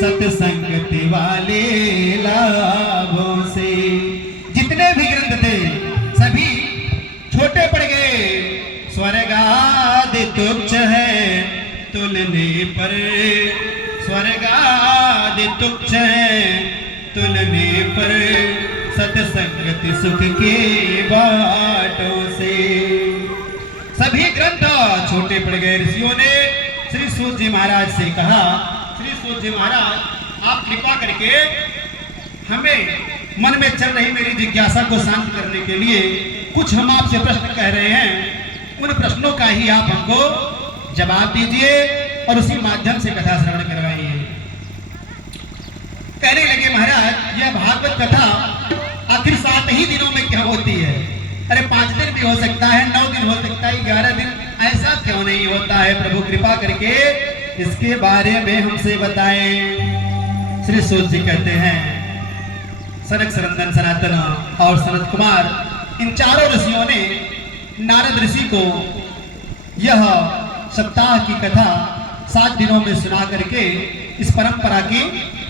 सत्संगति वाले लाभों से। जितने भी ग्रंथ थे सभी छोटे पड़ गए। स्वर्ग आदि तुच्छ है तुलने पर, स्वर्ग आदि तुच्छ है तुलने पर, सत्संगति सुख के बाटों से। सभी ग्रंथ छोटे पड़ गए। ऋषियों ने श्री सूत जी महाराज से कहा, श्री सूत जी महाराज आप कृपा करके हमें मन में चल रही मेरी जिज्ञासा को शांत करने के लिए कुछ हम आपसे प्रश्न कह रहे हैं, उन प्रश्नों का ही आप हमको जवाब दीजिए और उसी माध्यम से कथा श्रवण करवाइए। कहने लगे महाराज यह भागवत कथा आखिर 7 ही दिनों में क्या होती है? अरे 5 दिन भी हो सकता है, 9 दिन हो सकता है, 11 दिन, ऐसा क्यों नहीं होता है? प्रभु कृपा करके इसके बारे में हमसे बताएं। श्री सूत जी कहते हैं सनक सनंदन सनातन और सनत कुमार इन चारों ऋषियों ने नारद ऋषि को यह सप्ताह की कथा 7 दिनों में सुना करके इस परंपरा की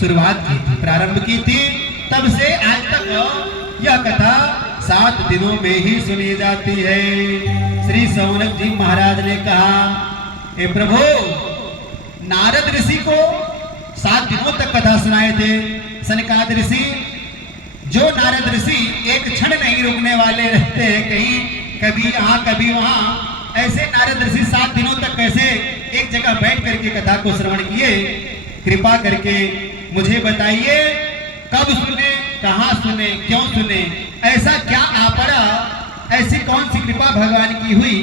शुरुआत की थी, प्रारंभ की थी। तब से आज तक यह कथा 7 दिनों में ही सुनी जाती है। श्री सौनक जी महाराज ने कहा, हे प्रभु नारद ऋषि को 7 दिनों तक कथा सुनाए थे। सनकाद ऋषि, जो नारद ऋषि एक क्षण नहीं रुकने वाले रहते हैं, कहीं कभी यहाँ कभी वहां, ऐसे नारद ऋषि 7 दिनों तक कैसे एक जगह बैठ करके कथा को श्रवण किए? कृपा करके मुझे बताइए, कब सुने, कहाँ सुने, क्यों सुने, ऐसा क्या आ पड़ा, ऐसी कौन सी कृपा भगवान की हुई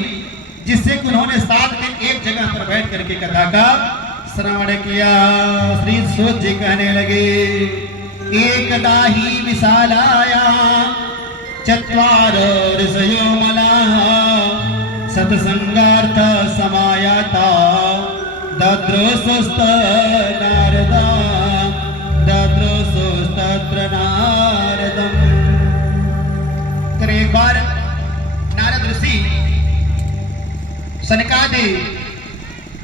जिससे उन्होंने 7 दिन एक जगह पर बैठ करके कथा का श्रवण किया? श्री सूत जी कहने लगे, एकदा ही विशालाया चत्वारो ऋषयो मलाः सत्संगार्थ समायाता दद्रोसुस्त नारदा दद्रोसुस्तत्र नारदम्। एक बार नारद ऋषि सनकादि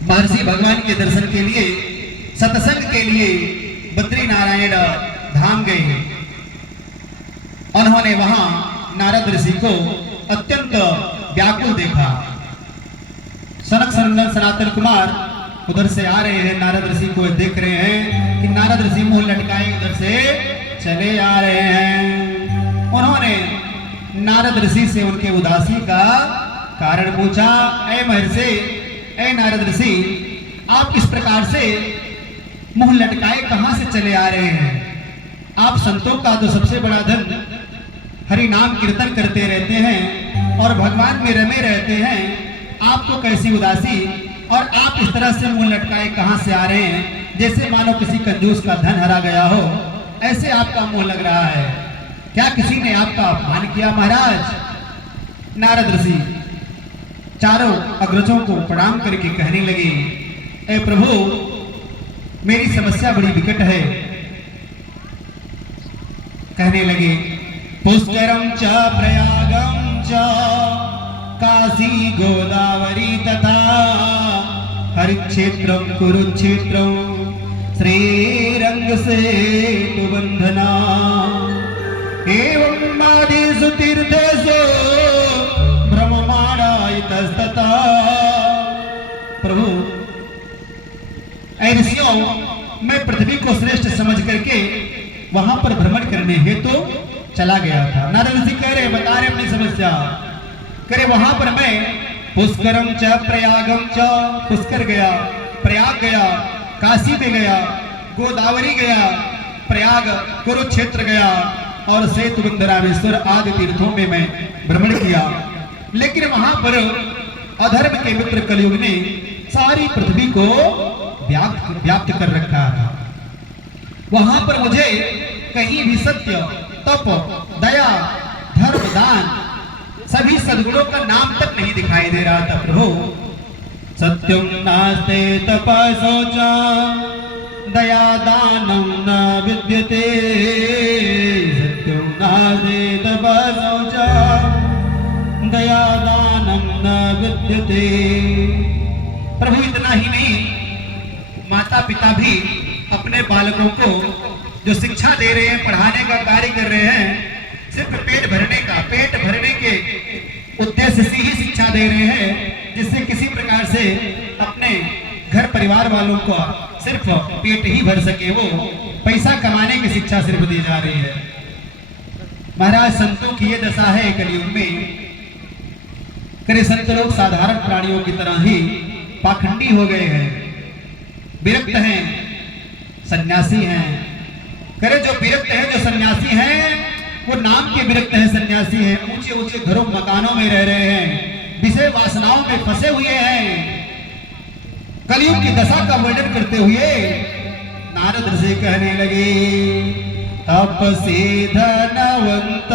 महर्षि भगवान के दर्शन के लिए, सत्संग के लिए बद्री नारायण धाम गए। उन्होंने वहां नारद ऋषि को अत्यंत व्याकुल देखा। सनक सनंदन सनातन कुमार उधर से आ रहे हैं, नारद ऋषि को देख रहे हैं कि नारद ऋषि मुंह लटकाए उधर से चले आ रहे हैं। उन्होंने नारद ऋषि से उनके उदासी का कारण पूछा। ऐ महर्षि, ऐ नारद ऋषि, आप इस प्रकार से मुंह लटकाए कहां से चले आ रहे हैं? आप संतों का तो सबसे बड़ा धन हरि नाम कीर्तन करते रहते हैं और भगवान में रमे रहते हैं, आपको कैसी उदासी, और आप इस तरह से मुंह लटकाए कहां से आ रहे हैं? जैसे मानो किसी कंजूस का धन हरा गया हो, ऐसे आपका मुंह लग रहा है। क्या किसी ने आपका अपमान किया महाराज? नारद ऋषि चारों अग्रजों को प्रणाम करके कहने लगे, ए प्रभु मेरी समस्या बड़ी विकट है। कहने लगे, पुष्करम च प्रयागम च काशी गोदावरी तथा हरिक्षेत्रम कुरुक्षेत्रम श्रीरंग सेतु बंधना एवं आदिषु तीर्थेषु भ्रममाणा इतस्ततः। प्रभु ऐ ऋषियों, मैं पृथ्वी को श्रेष्ठ समझ करके वहां पर भ्रमण करने हेतु चला गया था। नारद ऋषि कह रहे, बता रहे अपनी समस्या। करे वहां पर मैं पुष्करम च प्रयागम च, पुष्कर गया, प्रयाग गया, काशी में गया, गोदावरी गया, प्रयाग कुरुक्षेत्र गया और सेतु बंधरामेश्वर आदि तीर्थों में मैं भ्रमण किया। लेकिन वहां पर अधर्म के मित्र कलयुग ने सारी पृथ्वी को व्याप्त कर रखा था। वहां पर मुझे कहीं भी सत्य, तप, दया, धर्म, दान, सभी सद्गुणों का नाम तक नहीं दिखाई दे रहा था। प्रभु सत्यम नास्ते तपसो च दया दानम न विद्यते, सत्यम नास्ते तपसो च दया दानम न विद्यते। प्रभु इतना ही नहीं, माता पिता भी अपने बालकों को जो शिक्षा दे रहे हैं, पढ़ाने का कार्य कर रहे हैं, सिर्फ पेट भरने के उद्देश्य से ही शिक्षा दे रहे हैं, जिससे किसी प्रकार से अपने घर परिवार वालों को सिर्फ पेट ही भर सके, वो पैसा कमाने की शिक्षा सिर्फ दी जा रही है। महाराज संतों की ये दशा है कलयुग में। करे संत लोग साधारण प्राणियों की तरह ही पाखंडी हो गए हैं, विरक्त हैं, सन्यासी हैं। करे जो विरक्त हैं, जो सन्यासी हैं, वो नाम के विरक्त हैं, सन्यासी हैं, ऊंचे ऊंचे घरों मकानों में रह रहे हैं, विषय वासनाओं में फंसे हुए हैं। कलयुग की दशा का वर्णन करते हुए नारद ऋषि कहने लगे, तपसे धनवंत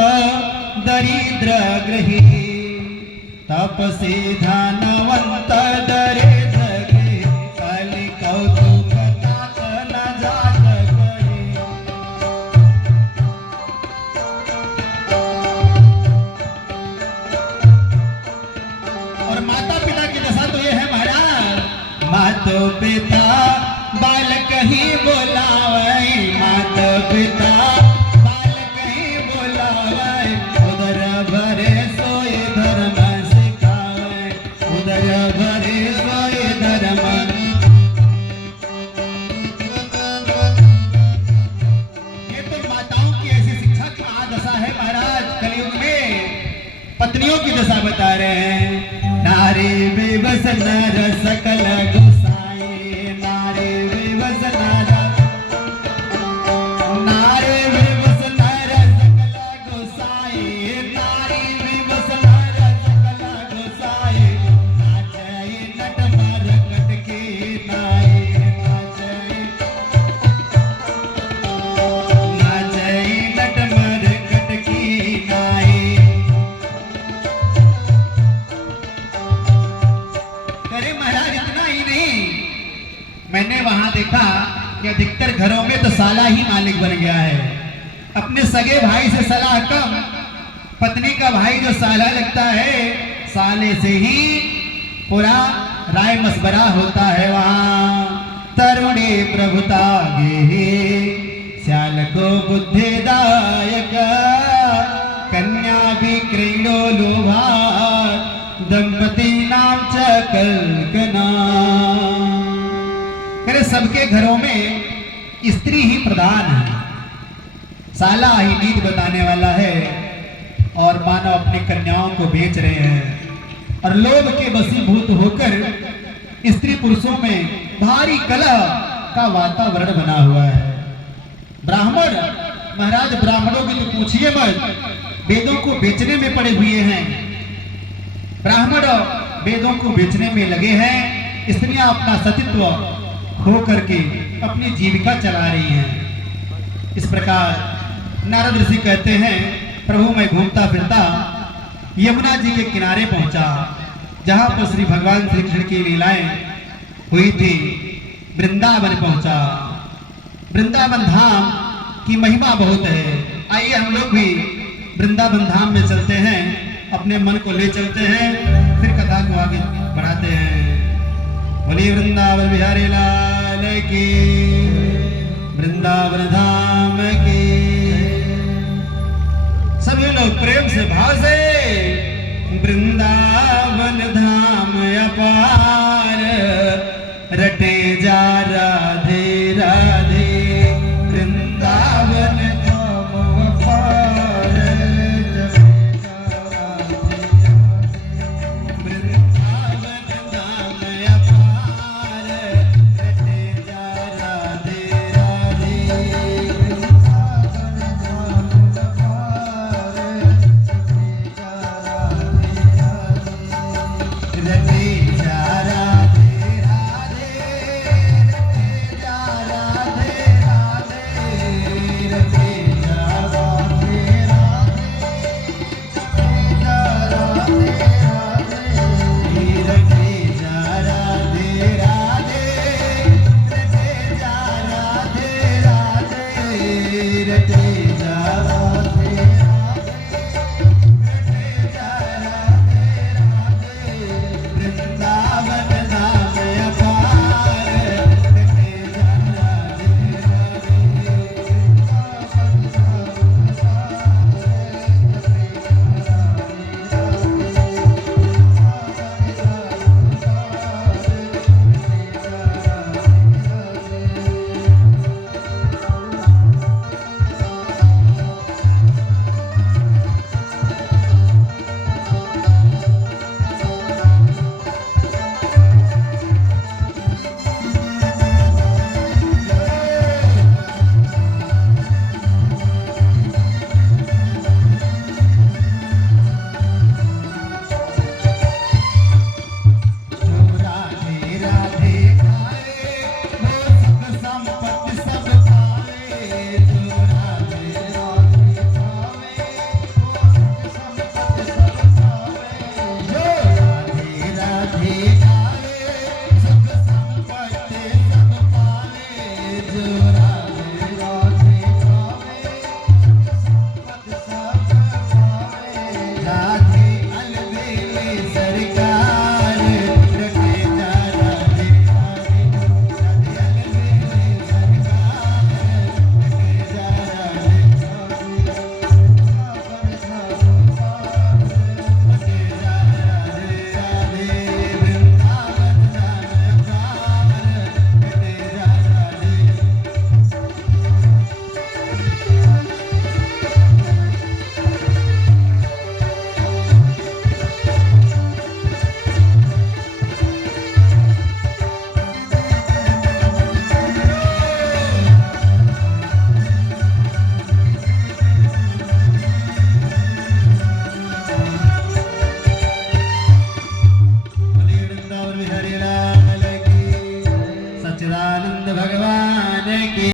दरिद्र गृही, तपसे धनवंत दरिद्र गृही, कलि कौतुक तात न जात कही। और माता पिता की दशा तो ये है महाराज, मातो पिता बालक ही बोलावे, माता पिता बालक ही बोलावे, उदर भरे सोए धर्म सिखावे, उदर भरे सोए धर्म। ये तो माताओं की ऐसी शिक्षा की दशा है महाराज कलयुग में। पत्नियों की दशा बता रहे हैं, नारी विवश नर सकल गोसाई, नारी विवश नर, नारी विवश नर सकल गोसाई, नारी विवश नर सकल गोसाई, नाचै नट मरकट की नाई, नाचै नट मरकट की नाई। अरे महाराज इतना ही नहीं, मैंने वहां देखा कि अधिकतर घरों में तो साला ही मालिक बन गया है। अपने सगे भाई से सलाह कम, पत्नी का भाई जो साला लगता है, साले से ही पूरा राय मशवरा होता है वहां। तरुणी प्रभुता गे श्याल को बुद्धिदायक, कन्या भी क्रीडो लोभा, दंपति नाम च कल्पना। करे सबके घरों में स्त्री ही प्रधान है, साला ही नीति बताने वाला है, और मानव अपनी कन्याओं को बेच रहे हैं, और लोभ के वशीभूत होकर स्त्री पुरुषों में भारी कलह का वातावरण बना हुआ है। ब्राह्मण महाराज, ब्राह्मणों की तो पूछिए मत, वेदों को बेचने में पड़े हुए हैं। ब्राह्मण वेदों को बेचने में लगे हैं, स्त्रियां अपना सतीत्व खो करके अपनी जीविका चला रही हैं। इस प्रकार नारद ऋषि कहते हैं, प्रभु मैं घूमता फिरता यमुना जी के किनारे पहुंचा, जहां पर श्री भगवान श्री कृष्ण की लीलाएं हुई थी। वृंदावन पहुंचा, वृंदावन धाम की महिमा बहुत है। आइए हम लोग भी वृंदावन धाम में चलते हैं, अपने मन को ले चलते हैं, फिर कथा को आगे बढ़ाते हैं। बोलिए वृंदावन बिहारी लाल की, वृंदावन धाम की। सभी लोग प्रेम से भाव से, वृंदावन धाम अपार रटे जा रहा